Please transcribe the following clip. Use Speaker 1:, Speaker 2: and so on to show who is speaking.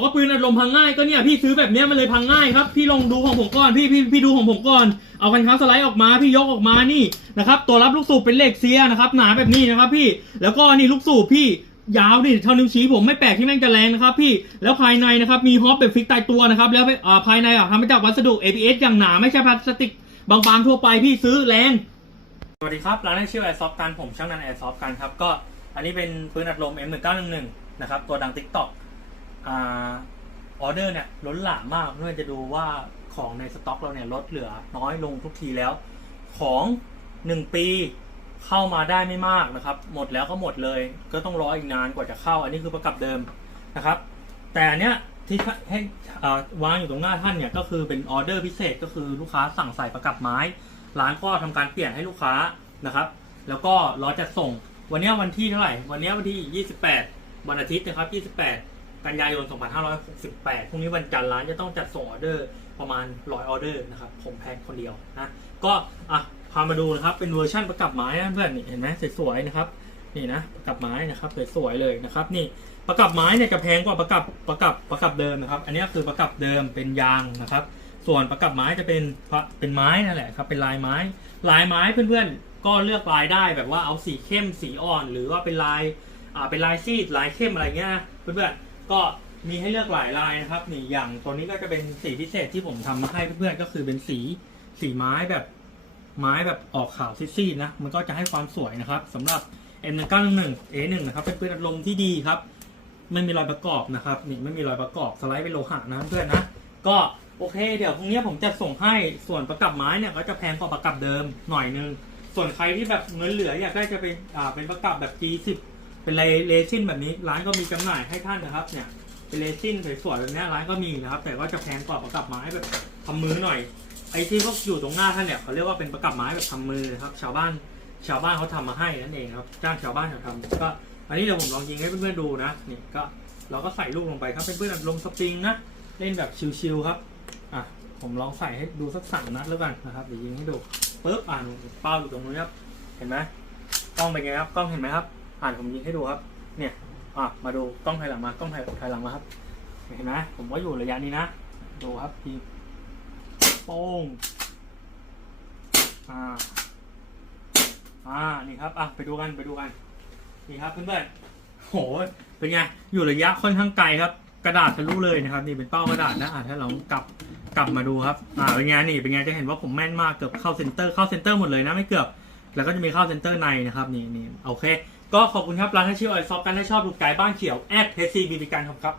Speaker 1: บอกว่าปืนอัดลมพังง่ายก็เนี่ยพี่ซื้อแบบเนี้ยมันเลยพังง่ายครับพี่ลองดูของผมก่อนพี่พี่พี่ดูของผมก่อนเอากันค้าสไลด์ออกมาพี่ยกออกมานี่นะครับตัวรับลูกสูบเป็นเหล็กเซียนะครับหนาแบบนี้นะครับพี่แล้วก็นี่ลูกสูบพี่ยาวนี่เท่านิ้วชี้ผมไม่แปลกที่แม่งจะแรงนะครับพี่แล้วภายในนะครับมีฮอปแบบฟิกตายตัวนะครับแล้วอ่าภายในอะทำมาจากวัสดุ ABS อย่างหนาไม่ใช่พลาสติกบางๆทั่วไปพี่ซื้อแรงสวัสดีครับร้านชื่อแอร์ซอฟกันผมช่างนันแอร์ซอฟกันครับก็อันนี้เป็นปืนอัดลม M1911 นะครับตัวดัง TikTok ออเดอร์เนี่ยล้นหลามมากเพื่อจะดูว่าของในสต็อกเราเนี่ยลดเหลือน้อยลงทุกทีแล้ว ของ 1 ปีเข้ามาได้ไม่มากนะครับ หมดแล้วก็หมดเลย ก็ต้องรออีกนานกว่าจะเข้า อันนี้คือประกับเดิมนะครับ แต่เนี้ยที่ให้วางอยู่ตรงหน้าท่านเนี่ยก็คือเป็นออเดอร์พิเศษก็คือลูกค้าสั่งใส่ประกับไม้ ร้านก็ทำการเปลี่ยนให้ลูกค้านะครับ แล้วก็รอจัดส่ง วันนี้วันที่เท่าไหร่ วันนี้วันที่ 28 วันอาทิตย์นะครับ 28 กันยายน 2568 พรุ่งนี้วันจันทร์ร้านจะต้องจัดส่งออเดอร์ประมาณ100ออเดอร์นะครับ ผมแพ็คคนเดียวนะ ก็อะพามาดูนะครับ เป็นเวอร์ชั่นประกับไม้นะเพื่อนนี่เห็นไหมสวยๆนะครับ นี่นะประกับไม้นะครับสวยๆเลยนะครับ นี่ประกับไม้เนี่ยจะแพงกว่าประกับประกับประกับเดิมนะครับ อันนี้คือประกับเดิมเป็นยางนะครับ ส่วนประกับไม้จะเป็นเป็นไม้นั่นแหละครับ เป็นลายไม้ ลายไม้เพื่อนๆ ก็เลือกลายได้แบบว่าเอาสีเข้มสีอ่อน หรือว่าเป็นลายอ่าเป็นลายซีดลายเข้มอะไรเงี้ยเพื่อนๆ ก็มีให้เลือกหลายลายนะครับนี่อย่างตัวนี้ก็จะเป็นสีพิเศษที่ผมทำมาให้เพื่อนๆก็คือเป็นสีสีไม้แบบไม้แบบออกขาวซีดๆนะ มันก็จะให้ความสวยนะครับสำหรับ M1911 A1 นะครับ เป็นปืนอัดลมที่ดีครับ ไม่มีรอยประกอบนะครับนี่ไม่มีรอยประกอบสไลด์เป็นโลหะนะเพื่อนนะ ก็โอเค เดี๋ยวพรุ่งนี้ผมจะส่งให้ส่วนประกับไม้เนี่ยก็จะแพงกว่าประกับเดิมหน่อยนึงส่วนใครที่แบบเงินเหลืออยากได้จะเป็นอ่าเป็นประกับแบบ G10 เป็นเลเลซินแบบนี้ร้านก็มีจำหน่ายให้ท่านนะครับ เนี่ยเป็นเลซินสวยๆแบบนี้ร้านก็มีนะครับ แต่ก็จะแพงกว่าประกับไม้แบบทำมือหน่อย ไอ้ที่พวกอยู่ตรงหน้าท่านเนี่ยเขาเรียกว่าเป็นประกับไม้แบบทำมือครับ ชาวบ้านชาวบ้านเขาทำมาให้นั่นเองครับจ้างชาวบ้านเขาทำก็อันนี้เดี๋ยวผมลองยิงให้เพื่อนๆดูนะนี่ก็เราก็ใส่ลูกลงไปครับเป็นเพื่อนๆลงสปริงนะเล่นแบบชิวๆครับอะผมลองใส่ให้ดูสักสามนัดแล้วกันนะครับเดี๋ยวยิงให้ดูปึ๊บอ่านเป้าอยู่ตรงนู้นครับเห็นไหมกล้องเป็นไงครับกล้องเห็นไหมครับ อ่านผมยิงให้ดูครับ เนี่ยอะมาดูกล้องถอยหลังมากล้องถอยถอยหลังมาครับ เห็นไหมผมว่าอยู่ระยะนี้นะ ดูครับทีโป้งอ่าอ่านี่ครับอะไปดูกันไปดูกันนี่ครับเพื่อนๆโหเป็นไงอยู่ระยะค่อนข้างไกลครับ กระดาษทะลุเลยนะครับ นี่เป็นเป้ากระดาษนะอะถ้าเรากลับกลับมาดูครับอ่าเป็นไงนี่เป็นไงจะเห็นว่าผมแม่นมากเกือบเข้าเซนเตอร์เข้าเซนเตอร์หมดเลยนะไม่เกือบ แล้วก็จะมีเข้าเซนเตอร์ในนะครับ นี่นี่โอเค ก็ขอบคุณครับร้านให้ชื่อออยซอฟกันให้ชอบถูกใจบ้านเขียวแอดเทสซีบีบีกันครับ